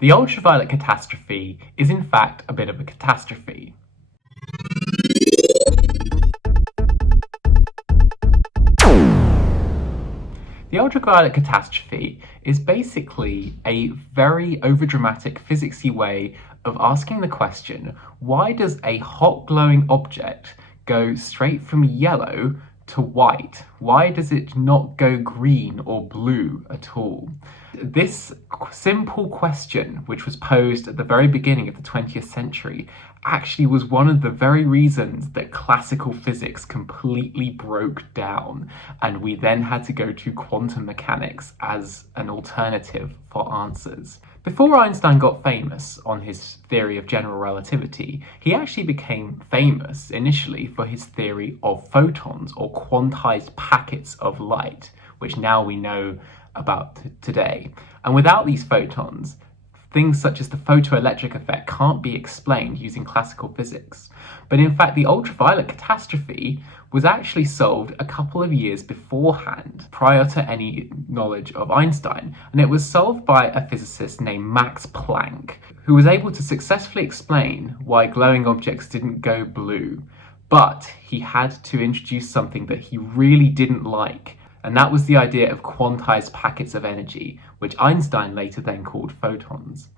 The ultraviolet catastrophe is in fact a bit of a catastrophe. The ultraviolet catastrophe is basically a very overdramatic physicsy way of asking the question, why does a hot glowing object go straight from yellow to white? Why does it not go green or blue at all? This simple question, which was posed at the very beginning of the 20th century, actually was one of the very reasons that classical physics completely broke down, and we then had to go to quantum mechanics as an alternative for answers. Before Einstein got famous on his theory of general relativity, he actually became famous initially for his theory of photons, or quantized packets of light, which now we know about today. And without these photons, things such as the photoelectric effect can't be explained using classical physics. But in fact, the ultraviolet catastrophe was actually solved a couple of years beforehand, prior to any knowledge of Einstein. And it was solved by a physicist named Max Planck, who was able to successfully explain why glowing objects didn't go blue. But he had to introduce something that he really didn't like, and that was the idea of quantized packets of energy, which Einstein later then called photons.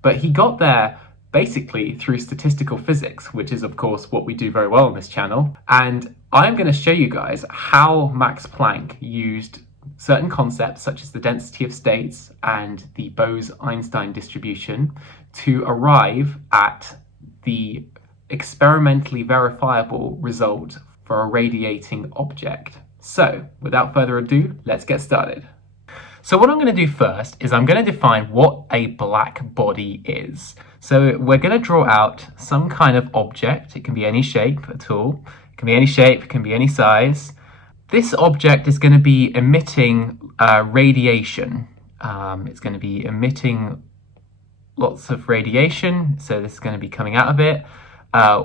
But he got there basically through statistical physics, which is of course what we do very well on this channel. And I'm going to show you guys how Max Planck used certain concepts such as the density of states and the Bose-Einstein distribution to arrive at the experimentally verifiable result for a radiating object. So, without further ado, let's get started. So what I'm going to do first is I'm going to define what a black body is. So we're going to draw out some kind of object. It can be any shape at all. It can be any shape, it can be any size. This object is going to be emitting radiation. It's going to be emitting lots of radiation, so this is going to be coming out of it.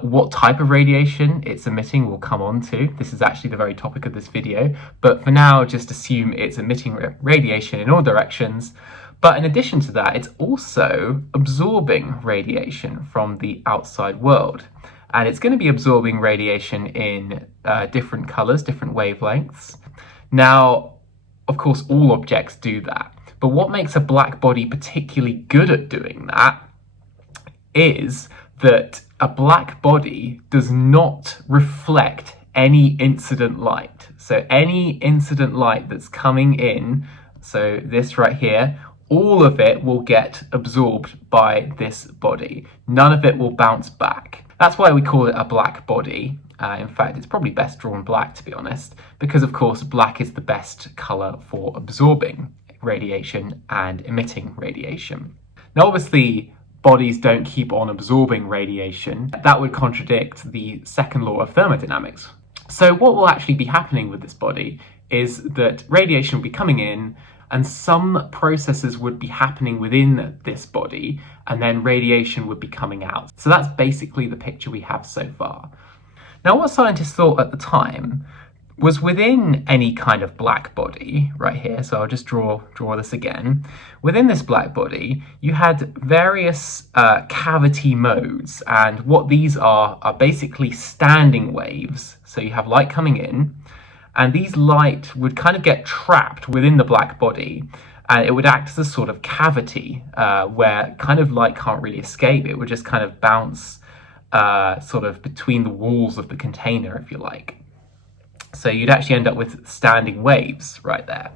What type of radiation it's emitting we'll come on to. This is actually the very topic of this video, but for now just assume it's emitting radiation in all directions. But in addition to that, it's also absorbing radiation from the outside world. And it's going to be absorbing radiation in different colors, different wavelengths. Now, of course, all objects do that. But what makes a black body particularly good at doing that is that a black body does not reflect any incident light. So any incident light that's coming in, so this right here, all of it will get absorbed by this body. None of it will bounce back. That's why we call it a black body. In fact, it's probably best drawn black, to be honest, because of course black is the best color for absorbing radiation and emitting radiation. Now obviously, bodies don't keep on absorbing radiation. That would contradict the second law of thermodynamics. So what will actually be happening with this body is that radiation will be coming in and some processes would be happening within this body and then radiation would be coming out. So that's basically the picture we have so far. Now what scientists thought at the time was within any kind of black body, right here, so I'll just draw this again. Within this black body, you had various cavity modes, and what these are basically standing waves. So you have light coming in, and these light would kind of get trapped within the black body, and it would act as a sort of cavity where kind of light can't really escape. It would just kind of bounce sort of between the walls of the container, if you like. So you'd actually end up with standing waves right there.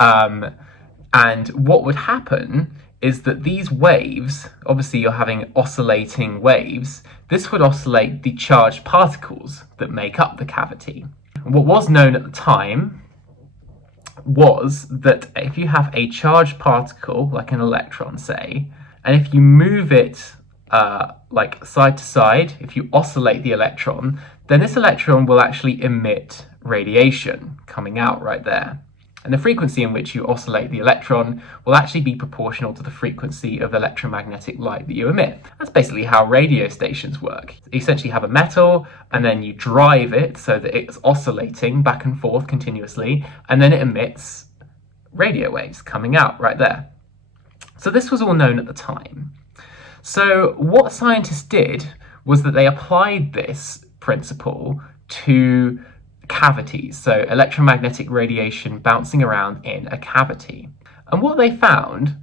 And what would happen is that these waves, obviously you're having oscillating waves, this would oscillate the charged particles that make up the cavity. And what was known at the time was that if you have a charged particle, like an electron say, and if you move it like side to side, if you oscillate the electron, then this electron will actually emit radiation coming out right there. And the frequency in which you oscillate the electron will actually be proportional to the frequency of electromagnetic light that you emit. That's basically how radio stations work. You essentially have a metal and then you drive it so that it's oscillating back and forth continuously, and then it emits radio waves coming out right there. So this was all known at the time. So what scientists did was that they applied this principle to cavities, so electromagnetic radiation bouncing around in a cavity. And what they found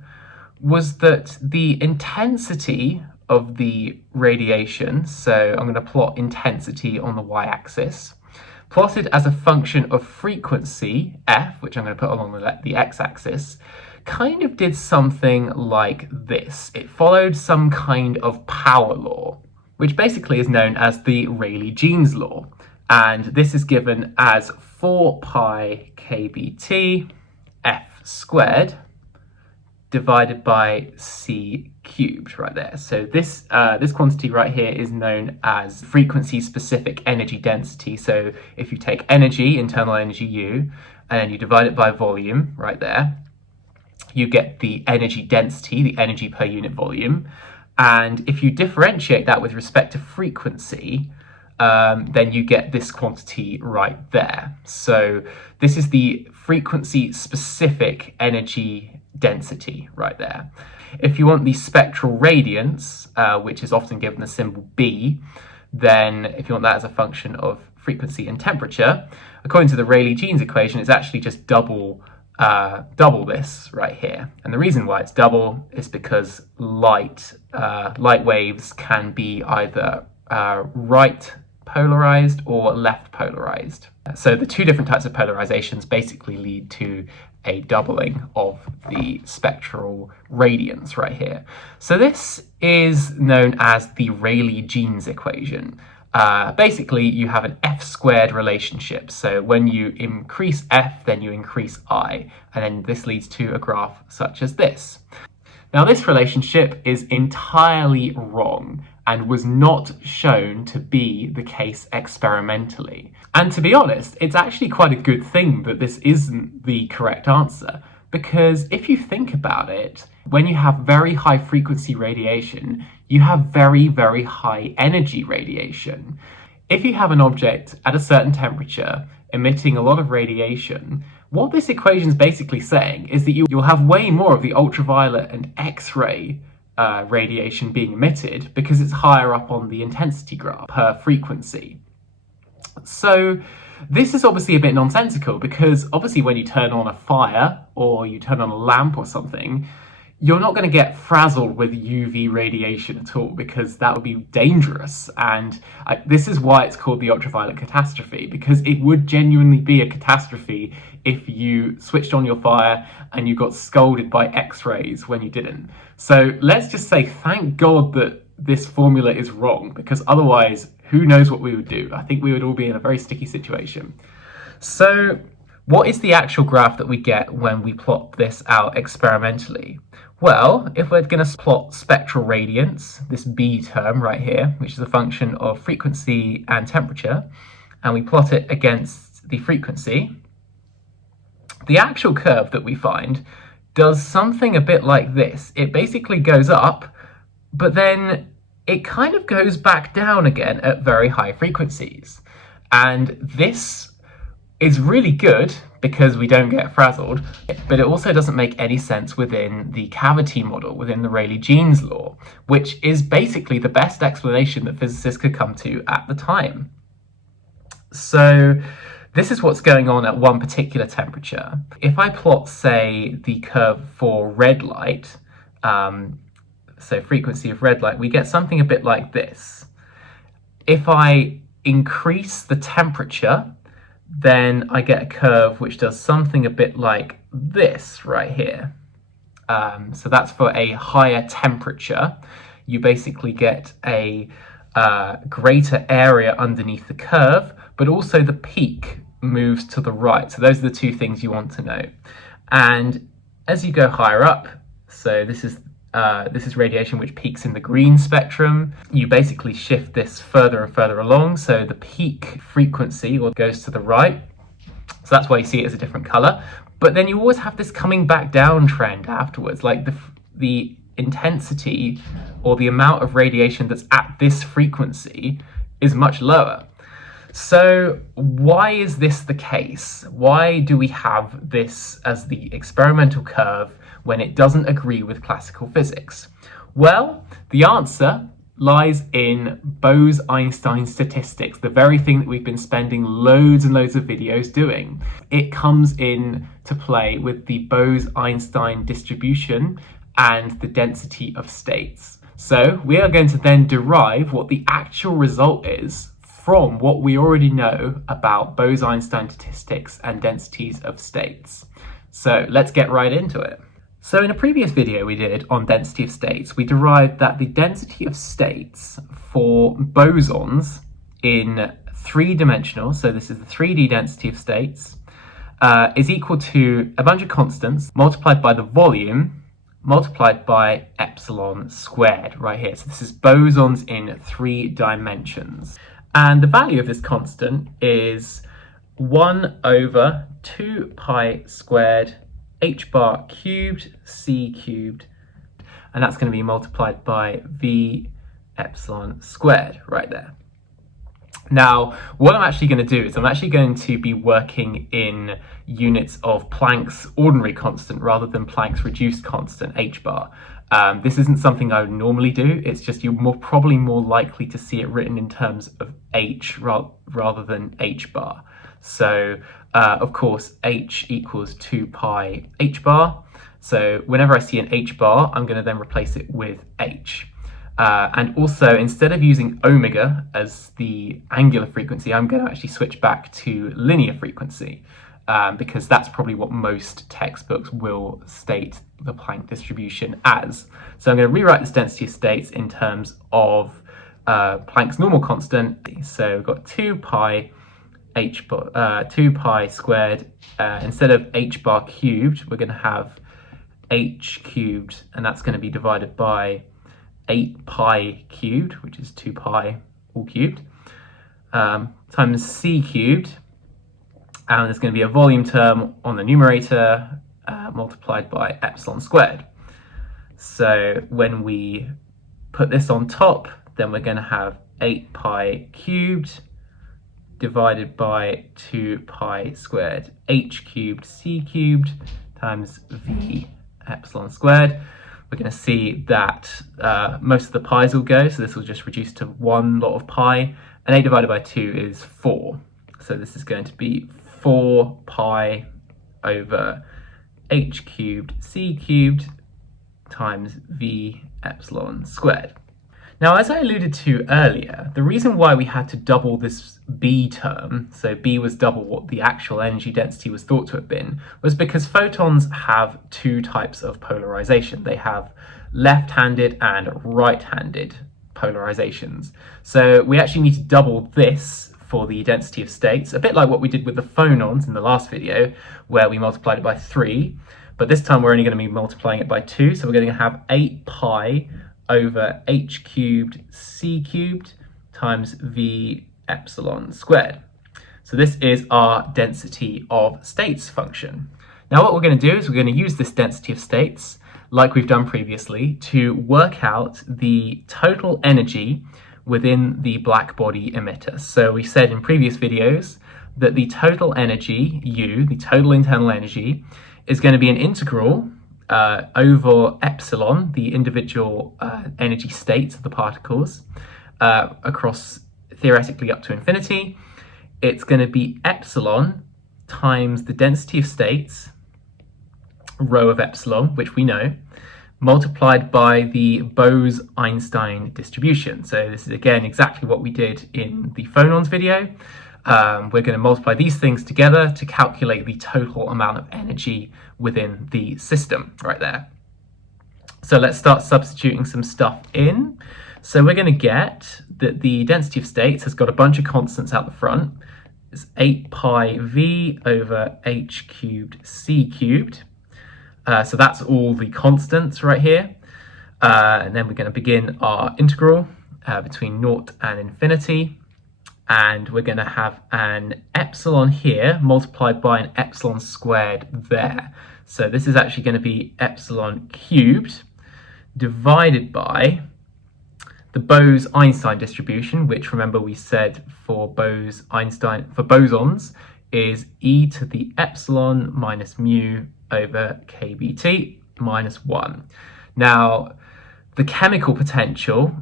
was that the intensity of the radiation, so I'm going to plot intensity on the y-axis, plotted as a function of frequency, f, which I'm going to put along the x-axis, kind of did something like this. It followed some kind of power law, which basically is known as the Rayleigh-Jeans law. And this is given as 4 pi kBt f squared divided by c cubed right there. So this quantity right here is known as frequency-specific energy density. So if you take energy, internal energy U, and then you divide it by volume right there, you get the energy density, the energy per unit volume. And if you differentiate that with respect to frequency, then you get this quantity right there. So this is the frequency-specific energy density right there. If you want the spectral radiance, which is often given the symbol B, then if you want that as a function of frequency and temperature, according to the Rayleigh-Jeans equation, it's actually just double this right here. And the reason why it's double is because light waves can be either right polarized or left polarized. So the two different types of polarizations basically lead to a doubling of the spectral radiance right here. So this is known as the Rayleigh-Jeans equation. Basically, you have an f squared relationship. So when you increase f, then you increase I, and then this leads to a graph such as this. Now, this relationship is entirely wrong and was not shown to be the case experimentally. And to be honest, it's actually quite a good thing that this isn't the correct answer, because if you think about it, when you have very high frequency radiation, you have very, very high energy radiation. If you have an object at a certain temperature emitting a lot of radiation, what this equation is basically saying is that you'll have way more of the ultraviolet and X-ray radiation being emitted because it's higher up on the intensity graph per frequency. So this is obviously a bit nonsensical, because obviously when you turn on a fire or you turn on a lamp or something, you're not going to get frazzled with UV radiation at all, because that would be dangerous. And this is why it's called the ultraviolet catastrophe, because it would genuinely be a catastrophe if you switched on your fire and you got scalded by X-rays when you didn't. So let's just say thank God that this formula is wrong, because otherwise who knows what we would do. I think we would all be in a very sticky situation. So what is the actual graph that we get when we plot this out experimentally? Well, if we're going to plot spectral radiance, this B term right here, which is a function of frequency and temperature, and we plot it against the frequency, the actual curve that we find does something a bit like this. It basically goes up, but then it kind of goes back down again at very high frequencies. And this is really good because we don't get frazzled, but it also doesn't make any sense within the cavity model, within the Rayleigh-Jeans law, which is basically the best explanation that physicists could come to at the time. So this is what's going on at one particular temperature. If I plot, say, the curve for red light, so frequency of red light, we get something a bit like this. If I increase the temperature, then I get a curve which does something a bit like this right here. So that's for a higher temperature. You basically get a greater area underneath the curve, but also the peak moves to the right. So those are the two things you want to know. And as you go higher up, so this is radiation which peaks in the green spectrum. You basically shift this further and further along, so the peak frequency goes to the right. So that's why you see it as a different color. But then you always have this coming back down trend afterwards, like the intensity or the amount of radiation that's at this frequency is much lower. So why is this the case? Why do we have this as the experimental curve when it doesn't agree with classical physics? Well, the answer lies in Bose-Einstein statistics, the very thing that we've been spending loads and loads of videos doing. It comes in to play with the Bose-Einstein distribution and the density of states. So we are going to then derive what the actual result is from what we already know about Bose-Einstein statistics and densities of states. So let's get right into it. So in a previous video we did on density of states, we derived that the density of states for bosons in three-dimensional, so this is the 3D density of states, is equal to a bunch of constants multiplied by the volume multiplied by epsilon squared right here. So this is bosons in 3 dimensions. And the value of this constant is 1 over 2 pi squared h bar cubed c cubed, and that's going to be multiplied by v epsilon squared right there. Now, what I'm actually going to do is I'm actually going to be working in units of Planck's ordinary constant rather than Planck's reduced constant, h bar. This isn't something I would normally do, it's just you're probably more likely to see it written in terms of h rather than h bar. So, of course, h equals 2 pi h bar. So whenever I see an h bar, I'm going to then replace it with h. And also, instead of using omega as the angular frequency, I'm going to actually switch back to linear frequency, because that's probably what most textbooks will state the Planck distribution as. So I'm going to rewrite this density of states in terms of Planck's normal constant. So we've got 2 pi h bar, 2 pi squared. Instead of h bar cubed, we're going to have h cubed, and that's going to be divided by 8 pi cubed, which is 2 pi all cubed, times c cubed, and there's going to be a volume term on the numerator multiplied by epsilon squared. So when we put this on top, then we're going to have 8 pi cubed divided by 2 pi squared h cubed c cubed times v epsilon squared. We're going to see that most of the pi's will go, so this will just reduce to one lot of pi, and 8 divided by 2 is 4. So this is going to be 4 pi over h cubed c cubed times v epsilon squared. Now, as I alluded to earlier, the reason why we had to double this B term, so B was double what the actual energy density was thought to have been, was because photons have two types of polarization. They have left-handed and right-handed polarizations. So we actually need to double this for the density of states, a bit like what we did with the phonons in the last video, where we multiplied it by 3, but this time we're only going to be multiplying it by 2, so we're going to have 8 pi over h cubed c cubed times v epsilon squared. So this is our density of states function. Now what we're going to do is we're going to use this density of states, like we've done previously, to work out the total energy within the black body emitter. So we said in previous videos that the total energy, U, the total internal energy, is going to be an integral over epsilon, the individual energy states of the particles, across theoretically up to infinity. It's going to be epsilon times the density of states, rho of epsilon, which we know, multiplied by the Bose-Einstein distribution. So this is again exactly what we did in the phonons video. We're going to multiply these things together to calculate the total amount of energy within the system right there. So let's start substituting some stuff in. So we're going to get that the density of states has got a bunch of constants out the front. It's 8 pi v over h cubed c cubed. So that's all the constants right here. And then we're going to begin our integral between 0 and infinity. And we're going to have an epsilon here multiplied by an epsilon squared there. So this is actually going to be epsilon cubed divided by the Bose-Einstein distribution, which remember we said for bosons is e to the epsilon minus mu over kBt minus 1. Now, the chemical potential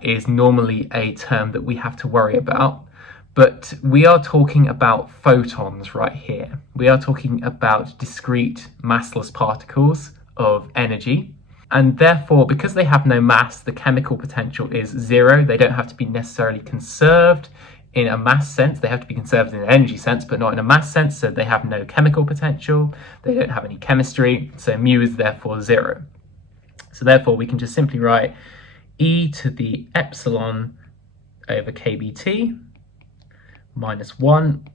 is normally a term that we have to worry about, but we are talking about photons right here. We are talking about discrete massless particles of energy, and therefore, because they have no mass, the chemical potential is 0. They don't have to be necessarily conserved in a mass sense. They have to be conserved in an energy sense, but not in a mass sense, so they have no chemical potential. They don't have any chemistry, so mu is therefore 0. So therefore, we can just simply write e to the epsilon over kBt minus 1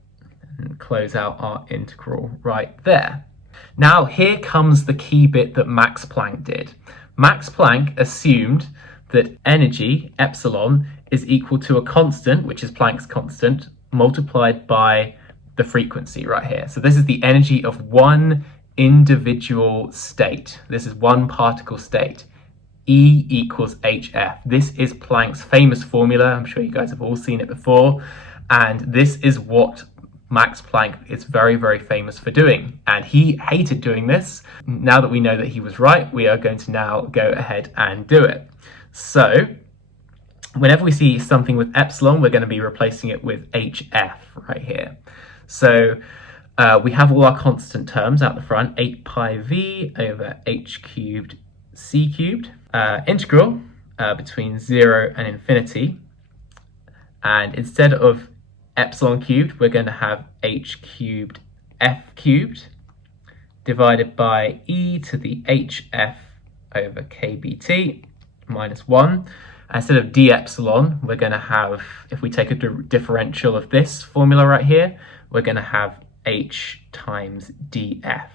and close out our integral right there. Now here comes the key bit that Max Planck did. Max Planck assumed that energy, epsilon, is equal to a constant, which is Planck's constant, multiplied by the frequency right here. So this is the energy of one individual state. This is one particle state. E equals hf. This is Planck's famous formula. I'm sure you guys have all seen it before. And this is what Max Planck is very, very famous for doing. And he hated doing this. Now that we know that he was right, we are going to now go ahead and do it. So whenever we see something with epsilon, we're going to be replacing it with hf right here. So we have all our constant terms out the front, 8 pi v over h cubed c cubed, integral between 0 and infinity. And instead of epsilon cubed, we're going to have h cubed f cubed divided by e to the hf over kBt minus 1. Instead of d epsilon, we're going to have, if we take a differential of this formula right here, we're going to have h times df.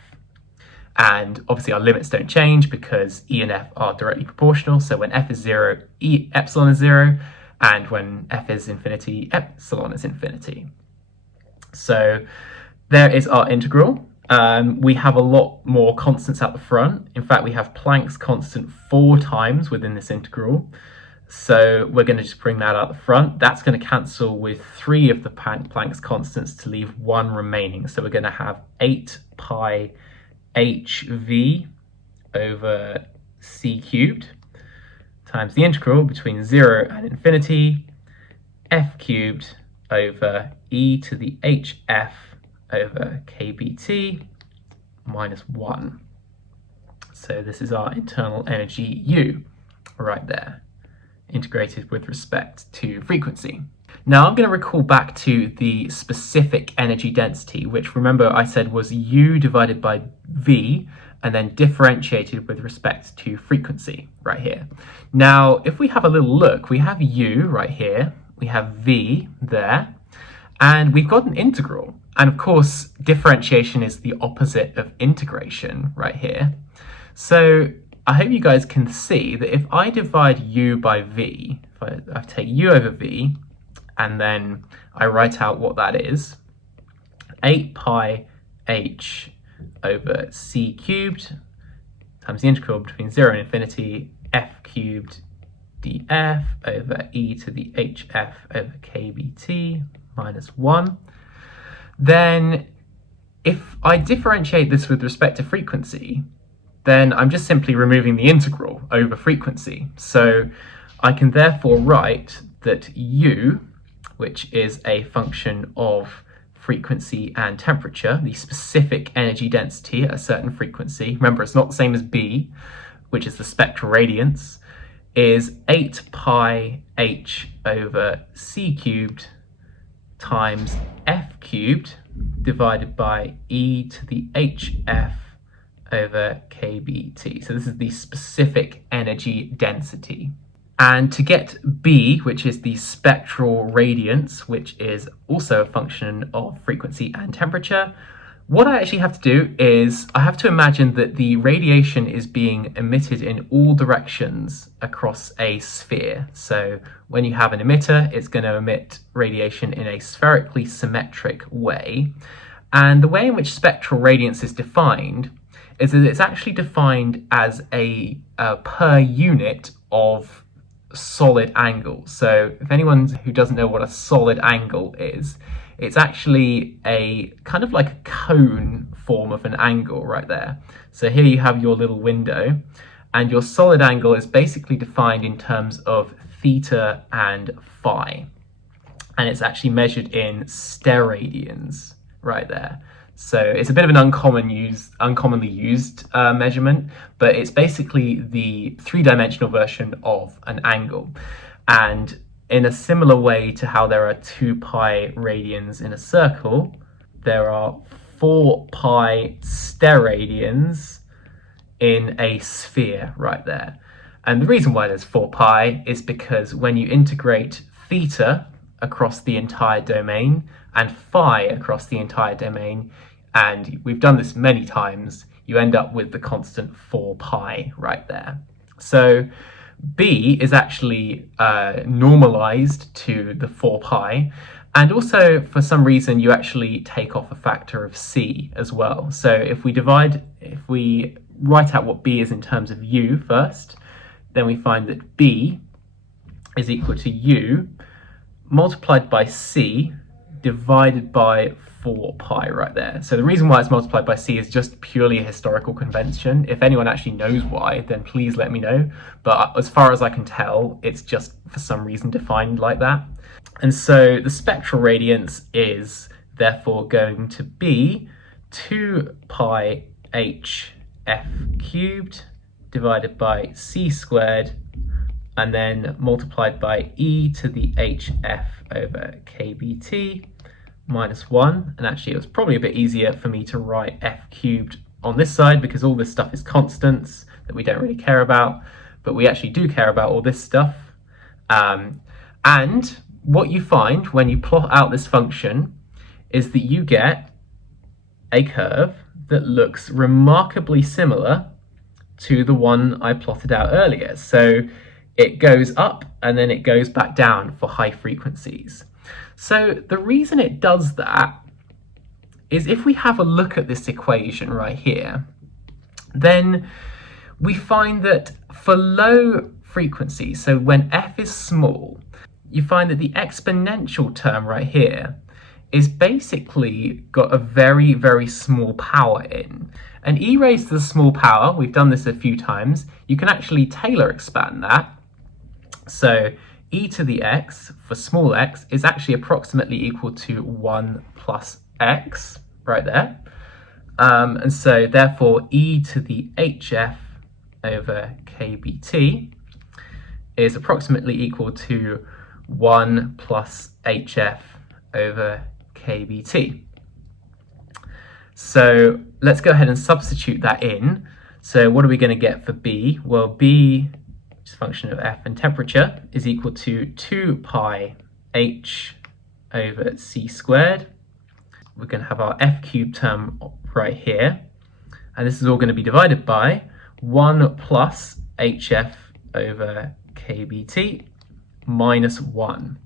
And obviously our limits don't change because e and f are directly proportional. So when f is 0, epsilon is 0. And when f is infinity, epsilon is infinity. So there is our integral. We have a lot more constants at the front. In fact, we have Planck's constant 4 times within this integral. So we're going to just bring that out the front. That's going to cancel with 3 of the Planck's constants to leave 1 remaining. So we're going to have 8 pi hv over c cubed times the integral between 0 and infinity, f cubed over e to the hf over kBt minus 1. So this is our internal energy U right there, integrated with respect to frequency. Now I'm going to recall back to the specific energy density, which remember I said was U divided by V, and then differentiated with respect to frequency right here. Now, if we have a little look, we have U right here, we have V there, and we've got an integral. And of course, differentiation is the opposite of integration right here. So I hope you guys can see that if I divide U by V, if I take U over V, and then I write out what that is, 8 pi h over c cubed times the integral between 0 and infinity f cubed df over e to the hf over kBt minus 1. Then if I differentiate this with respect to frequency, then I'm just simply removing the integral over frequency. So I can therefore write that u, which is a function of frequency and temperature, the specific energy density at a certain frequency, remember it's not the same as B, which is the spectral radiance, is 8 pi h over c cubed times f cubed divided by e to the hf over kBt. So this is the specific energy density. And to get B, which is the spectral radiance, which is also a function of frequency and temperature, what I actually have to do is I have to imagine that the radiation is being emitted in all directions across a sphere. So when you have an emitter, it's going to emit radiation in a spherically symmetric way. And the way in which spectral radiance is defined is that it's actually defined as a per unit of solid angle. So if anyone who doesn't know what a solid angle is, it's actually a kind of like a cone form of an angle right there. So here you have your little window, and your solid angle is basically defined in terms of theta and phi. And it's actually measured in steradians right there. So it's a bit of an uncommonly used measurement, but it's basically the three-dimensional version of an angle. And in a similar way to how there are 2 pi radians in a circle, there are 4 pi steradians in a sphere right there. And the reason why there's 4 pi is because when you integrate theta across the entire domain and phi across the entire domain, and we've done this many times, you end up with the constant 4 pi right there. So B is actually normalized to the 4 pi, and also for some reason you actually take off a factor of C as well. So if we write out what B is in terms of U first, then we find that B is equal to U multiplied by C divided by 4 pi right there. So the reason why it's multiplied by C is just purely a historical convention. If anyone actually knows why, then please let me know. But as far as I can tell, it's just for some reason defined like that. And so the spectral radiance is therefore going to be 2 pi hf cubed divided by c squared, and then multiplied by e to the hf over kbt minus 1. And actually it was probably a bit easier for me to write f cubed on this side because all this stuff is constants that we don't really care about, but we actually do care about all this stuff. And what you find when you plot out this function is that you get a curve that looks remarkably similar to the one I plotted out earlier. So it goes up and then it goes back down for high frequencies. So the reason it does that is if we have a look at this equation right here, then we find that for low frequencies, so when f is small, you find that the exponential term right here is basically got a very, very small power in. And e raised to the small power, we've done this a few times, you can actually Taylor expand that. So e to the x for small x is actually approximately equal to 1 plus x right there. And so therefore e to the hf over kbt is approximately equal to 1 plus hf over kbt. So let's go ahead and substitute that in. So what are we going to get for B? Well, B, which is a function of F and temperature, is equal to 2 pi h over c squared. We're going to have our F cubed term right here. And this is all going to be divided by 1 plus hf over kbt minus 1.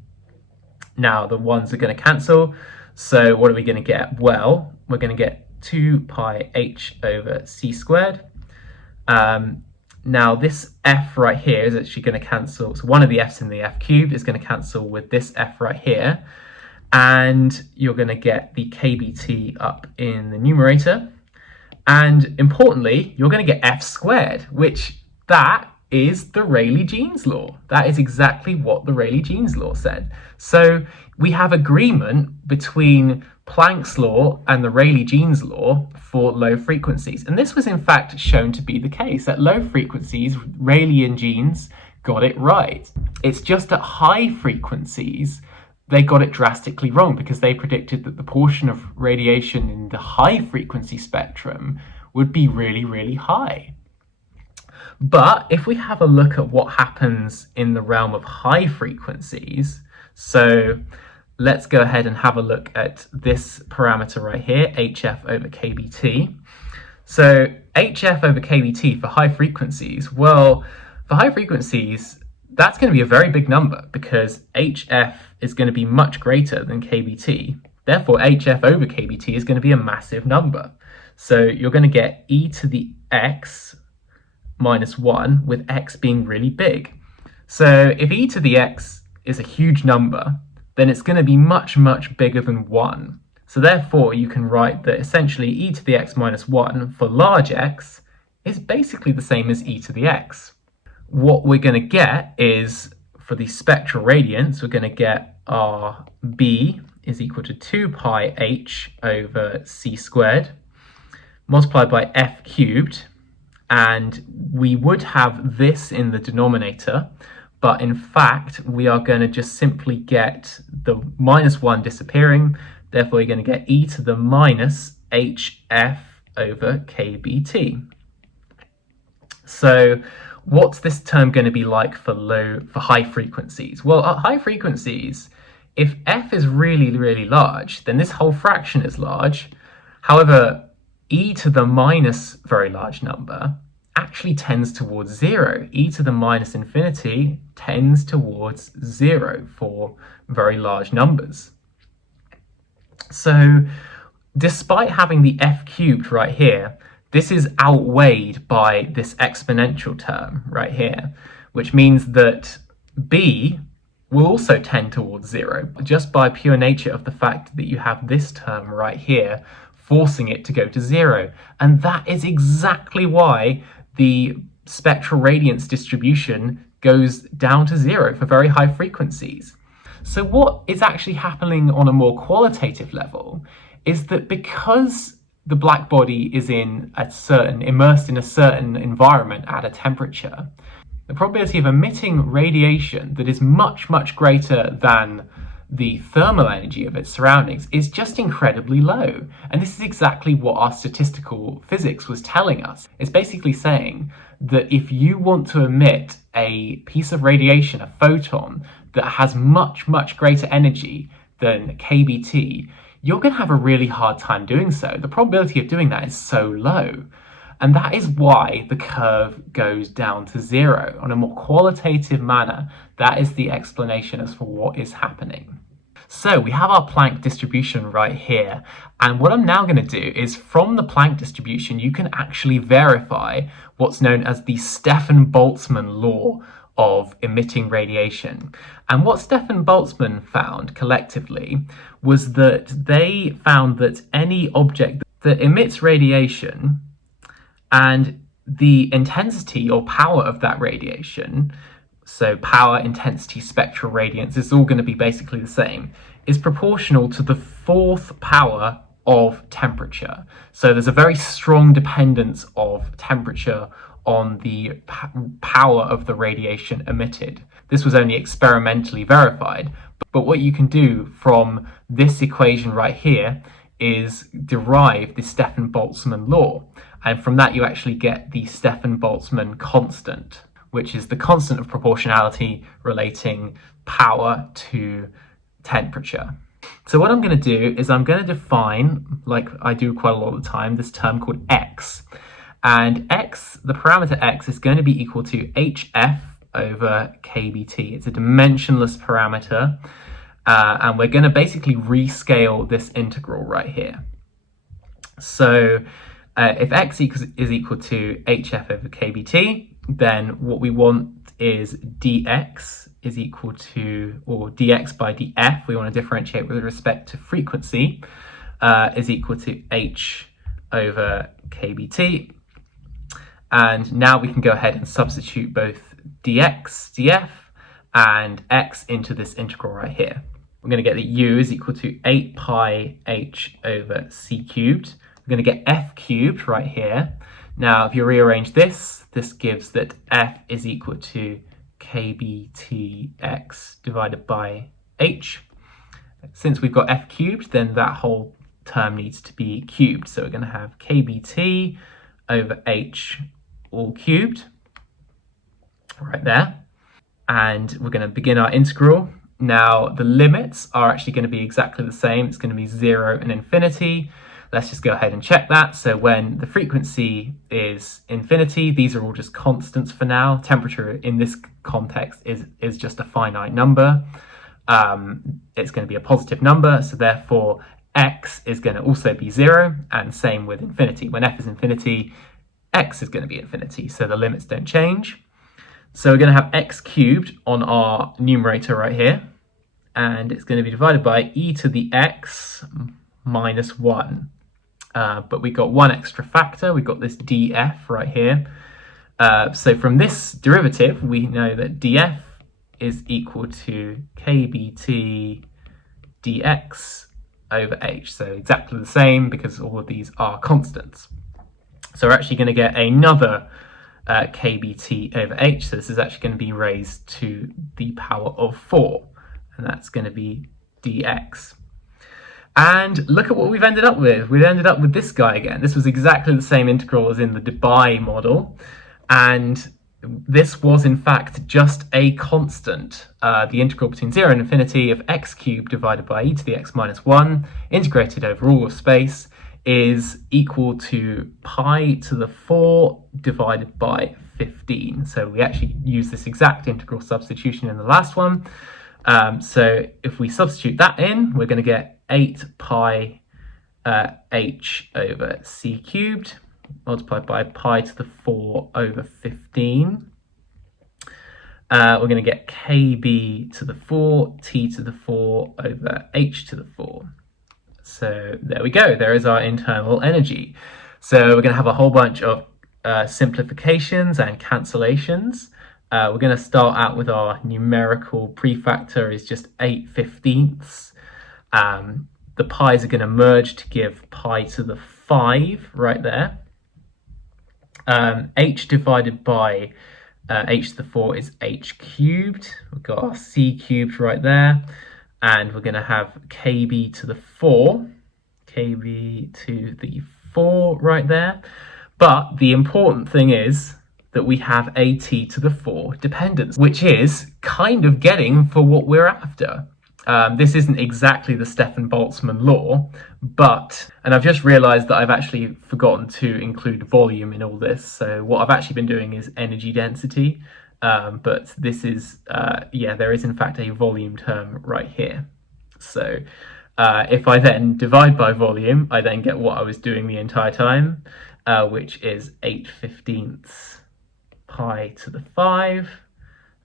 Now the ones are going to cancel. So what are we going to get? Well, we're going to get 2 pi h over c squared. Now this f right here is actually going to cancel. So one of the f's in the f cubed is going to cancel with this f right here. And you're going to get the kbt up in the numerator. And importantly, you're going to get f squared, which that is the Rayleigh-Jeans law. That is exactly what the Rayleigh-Jeans law said. So we have agreement between Planck's law and the Rayleigh-Jeans law for low frequencies. And this was in fact shown to be the case. At low frequencies, Rayleigh and Jeans got it right. It's just at high frequencies, they got it drastically wrong because they predicted that the portion of radiation in the high frequency spectrum would be really, really high. But if we have a look at what happens in the realm of high frequencies, so let's go ahead and have a look at this parameter right here, hf over kbt. So hf over kbt for high frequencies, well, for high frequencies, that's going to be a very big number because hf is going to be much greater than kbt. Therefore, hf over kbt is going to be a massive number. So you're going to get e to the x minus 1 with x being really big. So if e to the x is a huge number, then it's going to be much, much bigger than 1. So therefore, you can write that essentially e to the x minus 1 for large x is basically the same as e to the x. What we're going to get is, for the spectral radiance, we're going to get our b is equal to 2 pi h over c squared multiplied by f cubed, and we would have this in the denominator, but in fact we are going to just simply get the minus 1 disappearing, therefore you're going to get e to the minus hf over kBt. So what's this term going to be like for high frequencies? Well, at high frequencies, if f is really, really large, then this whole fraction is large. However, e to the minus very large number actually tends towards 0. E to the minus infinity tends towards 0 for very large numbers. So despite having the f cubed right here, this is outweighed by this exponential term right here, which means that b will also tend towards 0, just by pure nature of the fact that you have this term right here, forcing it to go to 0. And that is exactly why the spectral radiance distribution goes down to 0 for very high frequencies. So what is actually happening on a more qualitative level is that because the black body is immersed in a certain environment at a temperature, the probability of emitting radiation that is much, much greater than the thermal energy of its surroundings is just incredibly low. And this is exactly what our statistical physics was telling us. It's basically saying that if you want to emit a piece of radiation, a photon, that has much, much greater energy than kBt, you're going to have a really hard time doing so. The probability of doing that is so low. And that is why the curve goes down to 0. On a more qualitative manner, that is the explanation as for what is happening. So we have our Planck distribution right here. And what I'm now going to do is, from the Planck distribution, you can actually verify what's known as the Stefan-Boltzmann law of emitting radiation. And what Stefan-Boltzmann found collectively was that they found that any object that emits radiation and the intensity or power of that radiation, so power, intensity, spectral radiance, is all going to be basically the same, is proportional to the 4th power of temperature. So there's a very strong dependence of temperature on the power of the radiation emitted. This was only experimentally verified, but what you can do from this equation right here is derive the Stefan-Boltzmann law. And from that you actually get the Stefan-Boltzmann constant, which is the constant of proportionality relating power to temperature. So what I'm going to do is I'm going to define, like I do quite a lot of the time, this term called x. And x, the parameter x, is going to be equal to hf over kBt. It's a dimensionless parameter, and we're going to basically rescale this integral right here. So if x is equal to hf over kBt, then what we want is dx is equal to, or dx by df, we want to differentiate with respect to frequency, is equal to h over kBt. And now we can go ahead and substitute both dx, df, and x into this integral right here. We're going to get that u is equal to 8 pi h over c cubed. We're going to get f cubed right here. Now, if you rearrange this, this gives that f is equal to kBtx divided by h. Since we've got f cubed, then that whole term needs to be cubed. So we're going to have kBt over h all cubed right there. And we're going to begin our integral. Now, the limits are actually going to be exactly the same. It's going to be 0 and infinity. Let's just go ahead and check that. So when the frequency is infinity, these are all just constants for now. Temperature in this context is just a finite number. It's going to be a positive number, so therefore x is going to also be 0, and same with infinity. When f is infinity, x is going to be infinity, so the limits don't change. So we're going to have x cubed on our numerator right here, and it's going to be divided by e to the x minus 1. But we got one extra factor, we've got this df right here. So from this derivative, we know that df is equal to kbt dx over h. So exactly the same because all of these are constants. So we're actually going to get another kbt over h. So this is actually going to be raised to the power of 4. And that's going to be dx. And look at what we've ended up with. We've ended up with this guy again. This was exactly the same integral as in the Debye model. And this was in fact just a constant. The integral between 0 and infinity of x cubed divided by e to the x minus 1 integrated over all of space is equal to pi to the 4 divided by 15. So we actually use this exact integral substitution in the last one. So if we substitute that in, we're going to get 8 pi h over c cubed multiplied by pi to the 4 over 15. We're going to get kb to the 4, t to the 4 over h to the 4. So there we go, there is our internal energy. So we're going to have a whole bunch of simplifications and cancellations. We're going to start out with our numerical prefactor is just 8/15. The pi's are going to merge to give pi to the 5 right there. H divided by h to the 4 is h cubed. We've got our c cubed right there. And we're going to have kb to the 4. kb to the 4 right there. But the important thing is that we have a t to the 4 dependence, which is kind of getting for what we're after. This isn't exactly the Stefan-Boltzmann law, and I've just realized that I've actually forgotten to include volume in all this. So what I've actually been doing is energy density, but this is, there is in fact a volume term right here. So if I then divide by volume, I then get what I was doing the entire time, which is 8/15 pi to the 5,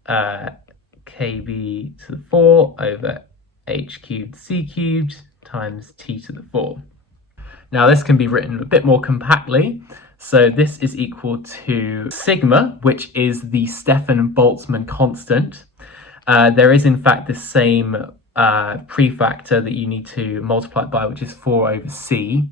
kb to the 4 over h cubed c cubed times t to the 4. Now this can be written a bit more compactly. So this is equal to sigma, which is the Stefan-Boltzmann constant. There is in fact the same prefactor that you need to multiply it by, which is 4 over c.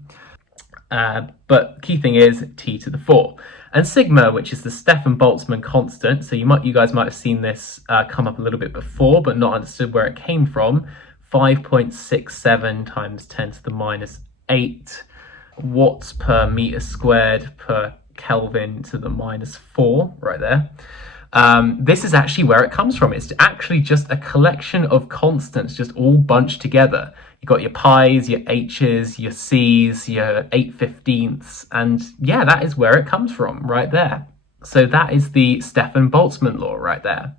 But key thing is t to the 4. And sigma, which is the Stefan-Boltzmann constant, so you guys might have seen this come up a little bit before, but not understood where it came from, 5.67 times 10 to the minus 8 watts per meter squared per Kelvin to the minus 4, right there. This is actually where it comes from. It's actually just a collection of constants just all bunched together. You've got your pi's, your h's, your c's, your 8/15, and yeah, that is where it comes from right there. So that is the Stefan-Boltzmann law right there.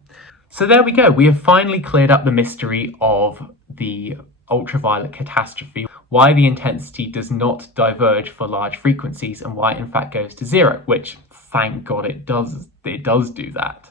So there we go. We have finally cleared up the mystery of the ultraviolet catastrophe, why the intensity does not diverge for large frequencies and why it in fact goes to 0, which thank God it does do that.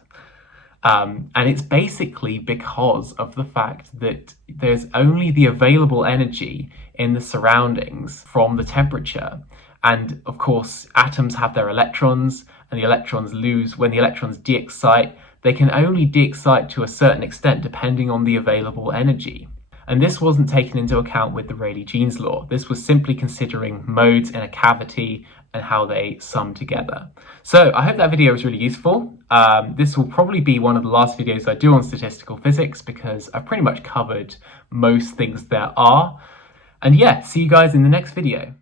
And it's basically because of the fact that there's only the available energy in the surroundings from the temperature. And of course, atoms have their electrons, and the electrons lose when the electrons de-excite. They can only de-excite to a certain extent depending on the available energy. And this wasn't taken into account with the Rayleigh-Jeans law. This was simply considering modes in a cavity and how they sum together. So I hope that video was really useful. This will probably be one of the last videos I do on statistical physics because I've pretty much covered most things there are. And yeah, see you guys in the next video.